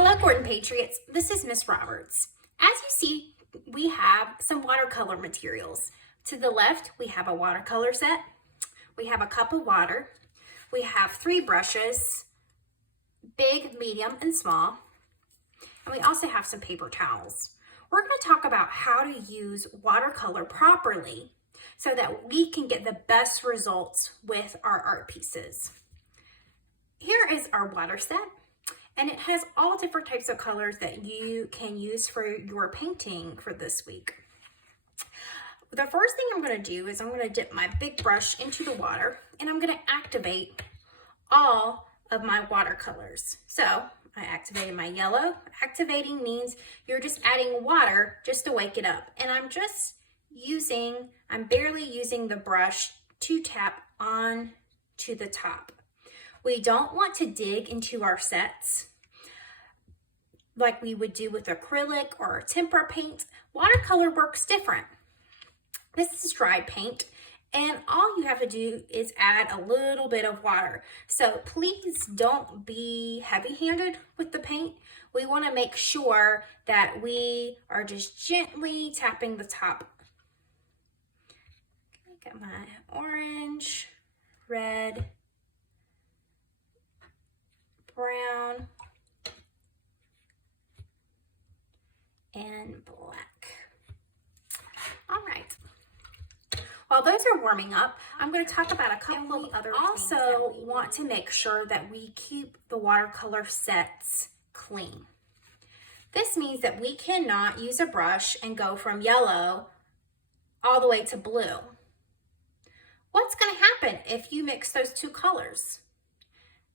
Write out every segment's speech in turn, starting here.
Hello, Gordon Patriots. This is Miss Roberts. As you see, we have some watercolor materials. To the left, we have a watercolor set. We have a cup of water. We have 3 brushes, big, medium, and small. And we also have some paper towels. We're going to talk about how to use watercolor properly so that we can get the best results with our art pieces. Here is our water set, and it has all different types of colors that you can use for your painting for this week. The first thing I'm going to do is I'm going to dip my big brush into the water, and I'm going to activate all of my watercolors. So I activated my yellow. Activating means you're just adding water just to wake it up. And I'm barely using the brush to tap on to the top. We don't want to dig into our sets like we would do with acrylic or tempera paint. Watercolor works different. This is dry paint, and all you have to do is add a little bit of water. So please don't be heavy-handed with the paint. We want to make sure that we are just gently tapping the top. Okay, got my orange, red, brown, and black. All right. While those are warming up, I'm going to talk about a couple of other things. Also want to make sure that we keep the watercolor sets clean. This means that we cannot use a brush and go from yellow all the way to blue. What's going to happen if you mix those 2 colors?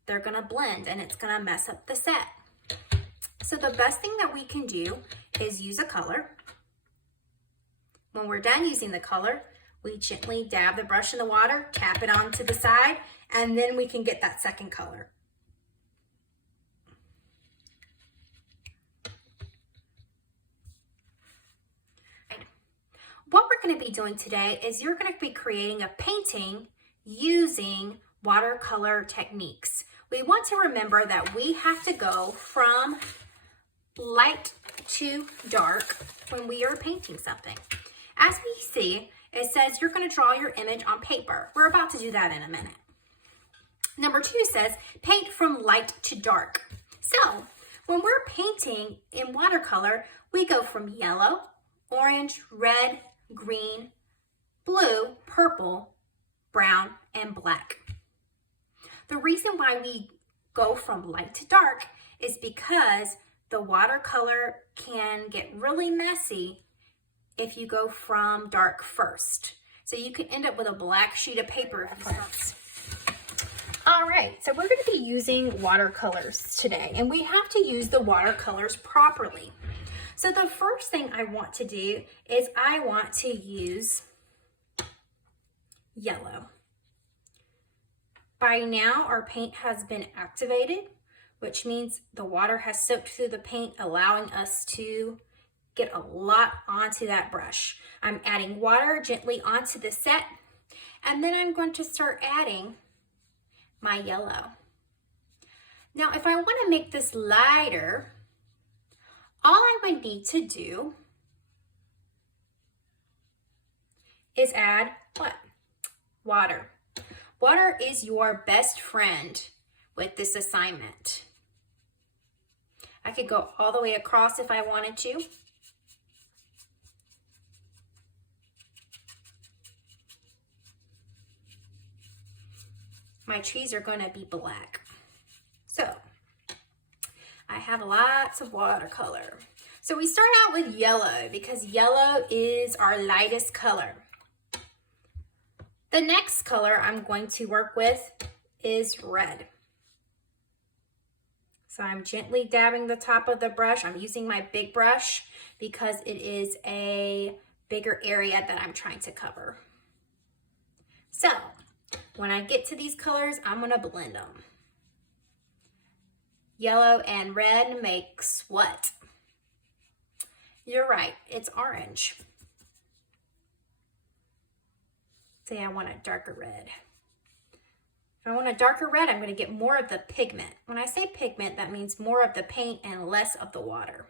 They're going to blend and it's going to mess up the set. So the best thing that we can do is use a color. When we're done using the color, we gently dab the brush in the water, tap it onto the side, and then we can get that second color. What we're going to be doing today is you're going to be creating a painting using watercolor techniques. We want to remember that we have to go from light to dark when we are painting something. As we see, it says you're going to draw your image on paper. We're about to do that in a minute. Number 2 says paint from light to dark. So when we're painting in watercolor, we go from yellow, orange, red, green, blue, purple, brown, and black. The reason why we go from light to dark is because the watercolor can get really messy if you go from dark first. So you can end up with a black sheet of paper if you start. All right, so we're going to be using watercolors today, and we have to use the watercolors properly. So the first thing I want to do is I want to use yellow. By now, our paint has been activated, which means the water has soaked through the paint, allowing us to get a lot onto that brush. I'm adding water gently onto the set, and then I'm going to start adding my yellow. Now, if I want to make this lighter, all I would need to do is add what? Water. Water is your best friend with this assignment. I could go all the way across if I wanted to. My trees are going to be black. So I have lots of watercolor. So we start out with yellow because yellow is our lightest color. The next color I'm going to work with is red. So I'm gently dabbing the top of the brush. I'm using my big brush because it is a bigger area that I'm trying to cover. So when I get to these colors, I'm going to blend them. Yellow and red makes what? You're right, it's orange. Say I want a darker red. If I want a darker red, I'm going to get more of the pigment. When I say pigment, that means more of the paint and less of the water.